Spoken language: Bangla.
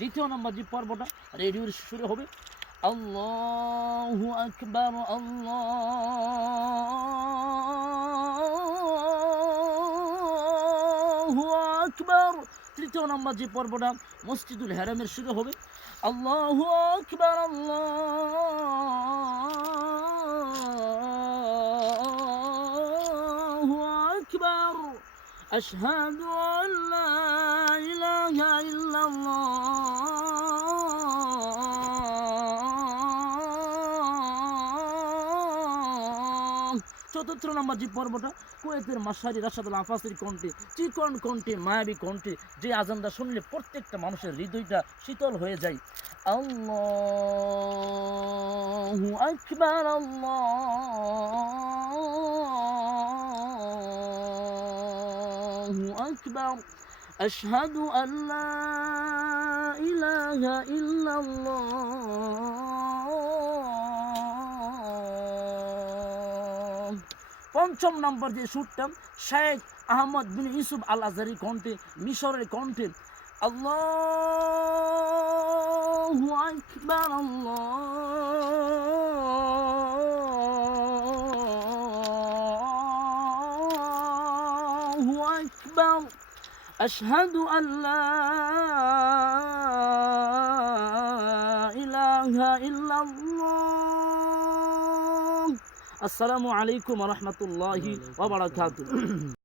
দ্বিতীয় নম্বর যে পর্বটা রেডিওর শুরু হবে আল্লাহু আকবার আল্লাহু আকবার। তৃতীয় নম্বর যে পর্বটা মসজিদুল হারামের শুরু হবে আল্লাহু আকবার আল্লাহু আকবার আশহাদু আল্লা ইলাহা ইল্লাল্লাহ। চতুর্থ নম্বর যে পর্বটা কুয়েতের মাশারি রাশাদুল আফাসের কণ্ঠে চিকন কণ্ঠে মায়াবী কণ্ঠে যে আজানটা শুনলে প্রত্যেকটা মানুষের হৃদয়টা শীতল হয়ে যায় আল্লাহু আকবার আল্লাহু আকবার আশহাদু আল্লা ইলাহা ইল্লাল্লাহ। পঞ্চম নম্বর যে সুরটা শেখ আহমদ বিন ইউসুফ আল আজহারি কণ্ঠে মিশরের কণ্ঠে আল্লাহু আকবার আল্লাহু আকবার আশহাদু আল্লা ইলাহা ইল্লাল্লাহ। আসসালামু আলাইকুম ওয়া রাহমাতুল্লাহি ওয়া বারাকাতুহু।